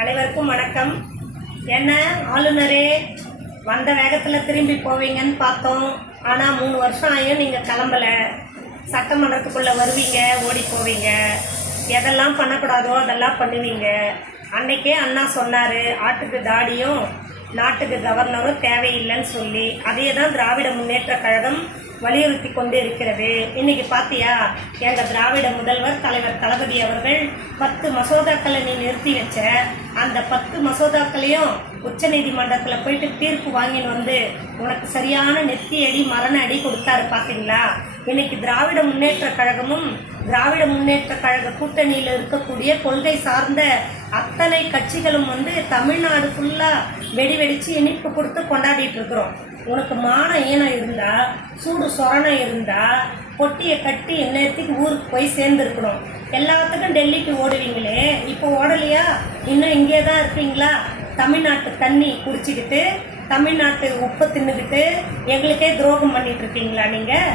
அனைவருக்கும் வணக்கம். என்ன ஆளுநரே வந்த வேகத்தில் திரும்பி போவீங்கன்னு பார்த்தோம். ஆனால் 3 வருஷம் ஆகியும் நீங்கள் கிளம்பலை. சட்டமன்றத்துக்குள்ளே வருவீங்க, ஓடி போவீங்க, எதெல்லாம் பண்ணக்கூடாதோ அதெல்லாம் பண்ணுவீங்க. அன்றைக்கே அண்ணா சொன்னார், ஆட்டுக்கு தாடியும் நாட்டுக்கு கவர்னரும் தேவையில்லைன்னு சொல்லி. அதையே தான் திராவிட முன்னேற்ற கழகம் வலியுறுத்தி கொண்டு இருக்கிறது. இன்னைக்கு பார்த்தியா, எங்கள் திராவிட முதல்வர் தலைவர் தளபதி அவர்கள் 10 மசோதாக்களை நீ நிறுத்தி வச்ச. அந்த 10 மசோதாக்களையும் உச்ச நீதிமன்றத்தில் போயிட்டு தீர்ப்பு வாங்கின்னு வந்து உனக்கு சரியான நெத்தி அடி மரண அடி கொடுத்தாரு. பார்த்தீங்களா? இன்னைக்கு திராவிட முன்னேற்ற கழகமும் திராவிட முன்னேற்ற கழக கூட்டணியில் இருக்கக்கூடிய கொள்கை சார்ந்த அத்தனை கட்சிகளும் வந்து தமிழ்நாடு ஃபுல்லாக வெடிச்சு இனிப்பு கொடுத்து கொண்டாடிட்டு இருக்கிறோம். உனக்கு மான ஈனம் இருந்தால், சூடு சொரணம் இருந்தால் பொட்டியை கட்டி நேரத்துக்கு ஊருக்கு போய் சேர்ந்துருக்கணும். எல்லாத்துக்கும் டெல்லிக்கு ஓடுவீங்களே, இப்போ ஓடலையா? இன்னும் இங்கே தான் இருப்பீங்களா? தமிழ்நாட்டு தண்ணி குடிச்சிக்கிட்டு, தமிழ்நாட்டு உப்பு தின்னுக்கிட்டு எங்களுக்கே துரோகம் பண்ணிட்டு இருக்கீங்களா நீங்கள்?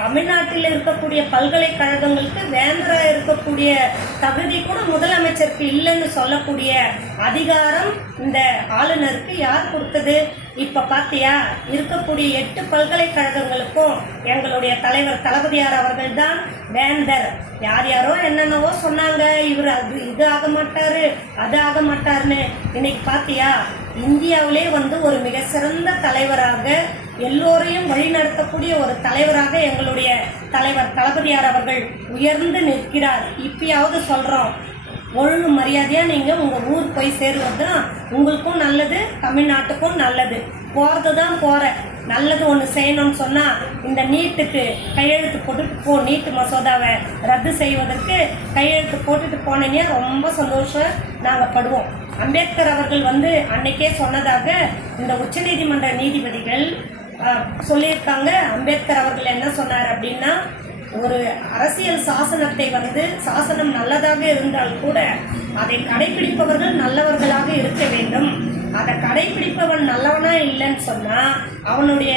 தமிழ்நாட்டில் இருக்கக்கூடிய பல்கலைக்கழகங்களுக்கு வேந்தராக இருக்கக்கூடிய தகுதி கூட முதலமைச்சருக்கு இல்லைன்னு சொல்லக்கூடிய அதிகாரம் இந்த ஆளுநருக்கு யார் கொடுத்தது? இப்போ பார்த்தியா, இருக்கக்கூடிய 8 பல்கலைக்கழகங்களுக்கும் எங்களுடைய தலைவர் தளபதியார் அவர்கள் தான் வேந்தர். யாரோ என்னென்னவோ சொன்னாங்க, இவர் இது ஆக மாட்டார், அது ஆக மாட்டார்னு. இன்னைக்கு பார்த்தியா, இந்தியாவிலே வந்து ஒரு மிக சிறந்த தலைவராக, எல்லோரையும் வழிநடத்தக்கூடிய ஒரு தலைவராக எங்களுடைய தலைவர் தளபதியார் அவர்கள் உயர்ந்து நிற்கிறார். இப்பயாவது சொல்கிறோம், ஒழுங்கு மரியாதையாக நீங்கள் உங்கள் ஊர் போய் சேருவது தான் உங்களுக்கும் நல்லது, தமிழ்நாட்டுக்கும் நல்லது. போகிறது தான் போகிற நல்லது ஒன்று செய்யணும்னு சொன்னால் இந்த நீட்டுக்கு கையெழுத்து போட்டுட்டு போ. நீட்டு மசோதாவை ரத்து செய்வதற்கு கையெழுத்து போட்டுட்டு போனீங்க, ரொம்ப சந்தோஷம் நாங்கள் படுவோம். அம்பேத்கர் அவர்கள் வந்து அன்னைக்கே சொன்னதாக இந்த உச்சநீதிமன்ற நீதிபதிகள் சொல்லியிருக்காங்க. அம்பேத்கர் அவர்கள் என்ன சொன்னார் அப்படின்னா, ஒரு அரசியல் சாசனத்தை வந்து சாசனம் நல்லதாக இருந்தால் கூட அதை கடைபிடிப்பவர்கள் நல்லவர்களாக இருக்க வேண்டும். அதை கடைபிடிப்பவன் நல்லவனா இல்லைன்னு சொன்னால் அவனுடைய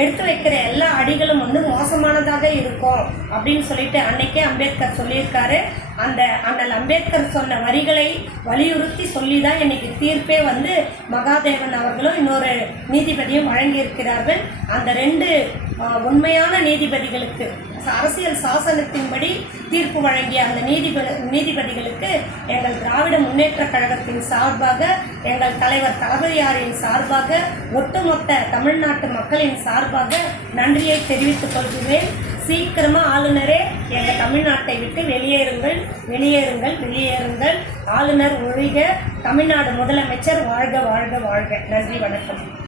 எடுத்து வைக்கிற எல்லா அடிகளும் வந்து மோசமானதாக இருக்கும் அப்படின்னு சொல்லிட்டு அன்னைக்கே அம்பேத்கர் சொல்லியிருக்காரு. அந்த அண்ணல் அம்பேத்கர் சொன்ன வரிகளை வலியுறுத்தி சொல்லி தான் இன்னைக்கு தீர்ப்பே வந்து மகாதேவன் அவர்களும் இன்னொரு நீதிபதியும் வழங்கியிருக்கிறார்கள். அந்த 2 உண்மையான நீதிபதிகளுக்கு, அரசியல் சாசனத்தின்படி தீர்ப்பு வழங்கிய அந்த நீதிபதிகளுக்கு எங்கள் திராவிட முன்னேற்ற கழகத்தின் சார்பாக, எங்கள் தலைவர் தளபதியாரின் சார்பாக, ஒட்டுமொத்த தமிழ்நாட்டு மக்களின் சார்பாக நன்றியை தெரிவித்துக் கொள்கிறேன். சீக்கிரமாக ஆளுநரே எங்கள் தமிழ்நாட்டை விட்டு வெளியேறுங்கள், வெளியேறுங்கள், வெளியேறுங்கள். ஆளுநர் ஒழிக, தமிழ்நாடு முதலமைச்சர் வாழ்க, வாழ்க, வாழ்க. நன்றி, வணக்கம்.